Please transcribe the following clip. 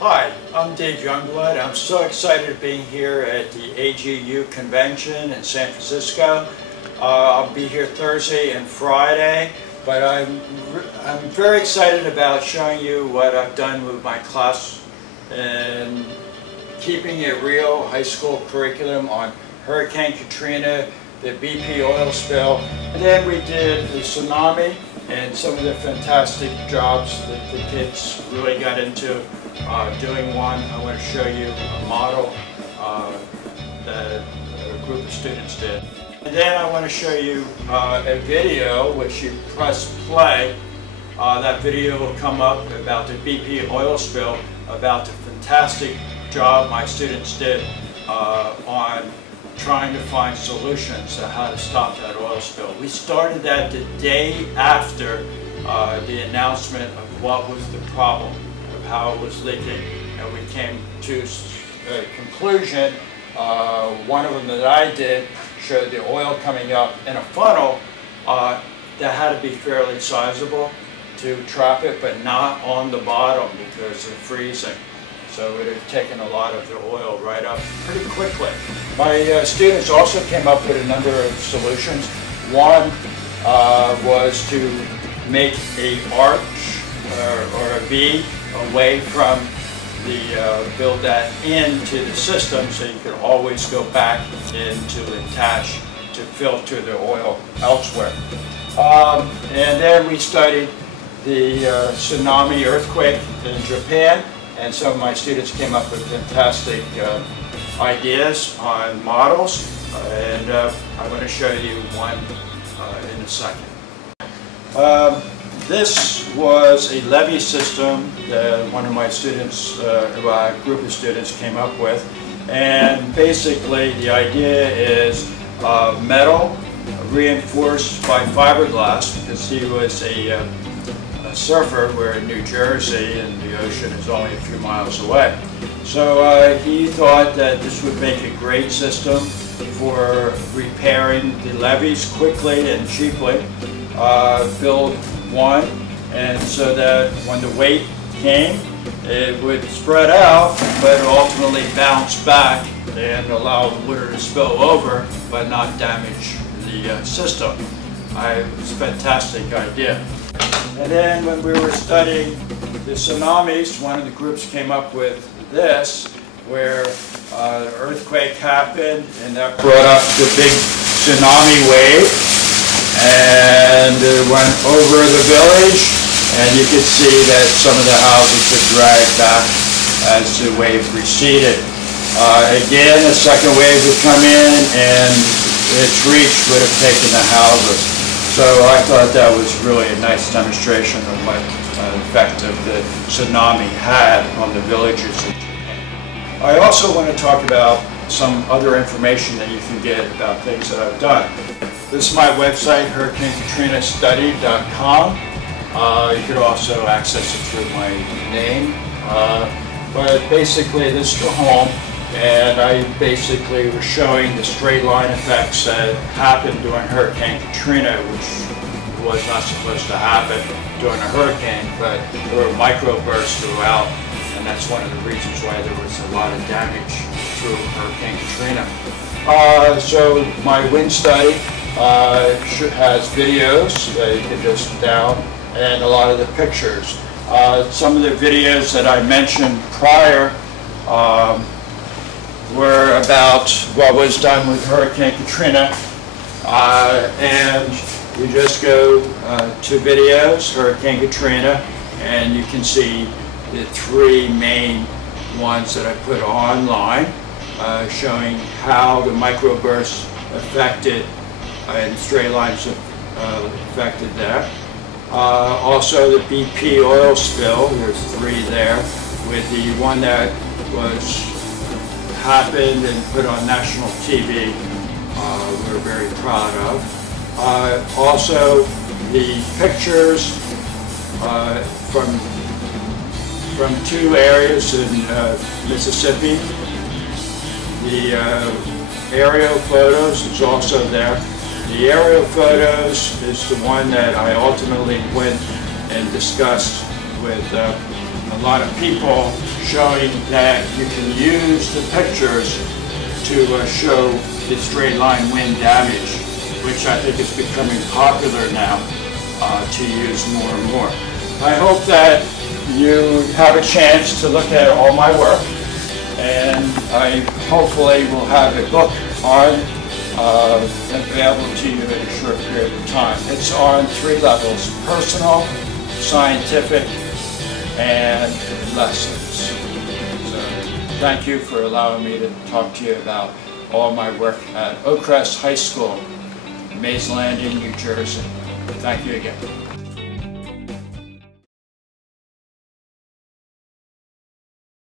Hi, I'm Dave Jungblut. I'm so excited being here at the AGU convention in San Francisco. I'll be here Thursday and Friday, but I'm very excited about showing you what I've done with my class and keeping it real high school curriculum on Hurricane Katrina, the BP oil spill, and then we did the tsunami and some of the fantastic jobs that the kids really got into doing one. I want to show you a model that a group of students did. And then I want to show you a video which you press play. That video will come up about the BP oil spill, about the fantastic job my students did on trying to find solutions on how to stop that oil spill. We started that the day after the announcement of what was the problem, of how it was leaking, and we came to a conclusion. One of them that I did showed the oil coming up in a funnel that had to be fairly sizable to trap it, but not on the bottom because of freezing. So it would have taken a lot of the oil right up pretty quickly. My students also came up with a number of solutions. One was to make an arch or a V away from the, build that into the system so you could always go back in to attach to filter the oil elsewhere. And then we studied the tsunami earthquake in Japan. And some of my students came up with fantastic ideas on models, and I'm going to show you one in a second. This was a levee system that one of my students, a group of students came up with, and basically the idea is metal reinforced by fiberglass, because he was a surfer. We're in New Jersey and the ocean is only a few miles away. So he thought that this would make a great system for repairing the levees quickly and cheaply. Build one, and so that when the weight came, it would spread out but ultimately bounce back and allow the water to spill over but not damage the system. It was a fantastic idea. And then when we were studying the tsunamis, one of the groups came up with this, where an earthquake happened and that brought up the big tsunami wave, and it went over the village, and you could see that some of the houses would drag back as the wave receded. Again, a second wave would come in and its reach would have taken the houses. So I thought that was really a nice demonstration of what effect of the tsunami had on the villages in Japan. I also want to talk about some other information that you can get about things that I've done. This is my website, hurricanekatrinastudy.com. You could also access it through my name. But basically this is the home, and I basically was showing the straight line effects that happened during Hurricane Katrina, which was not supposed to happen during a hurricane, but there were microbursts throughout, and that's one of the reasons why there was a lot of damage through Hurricane Katrina. So my wind study has videos that you can just down, and a lot of the pictures. Some of the videos that I mentioned prior were about what was done with Hurricane Katrina, and you just go to videos, Hurricane Katrina, and you can see the three main ones that I put online, showing how the microbursts affected and straight lines affected that. Also the BP oil spill, there's three there, with the one that happened and put on national TV, we're very proud of. Also the pictures from two areas in Mississippi. The aerial photos is also there. The aerial photos is the one that I ultimately went and discussed with a a lot of people showing that you can use the pictures to show the straight line wind damage, which I think is becoming popular now to use more and more. I hope that you have a chance to look at all my work, and I hopefully will have a book on available to you in a short period of time. It's on 3 levels: personal, scientific, and lessons. So thank you for allowing me to talk to you about all my work at OAKCREST High School, Mays Landing, New Jersey. Thank you again.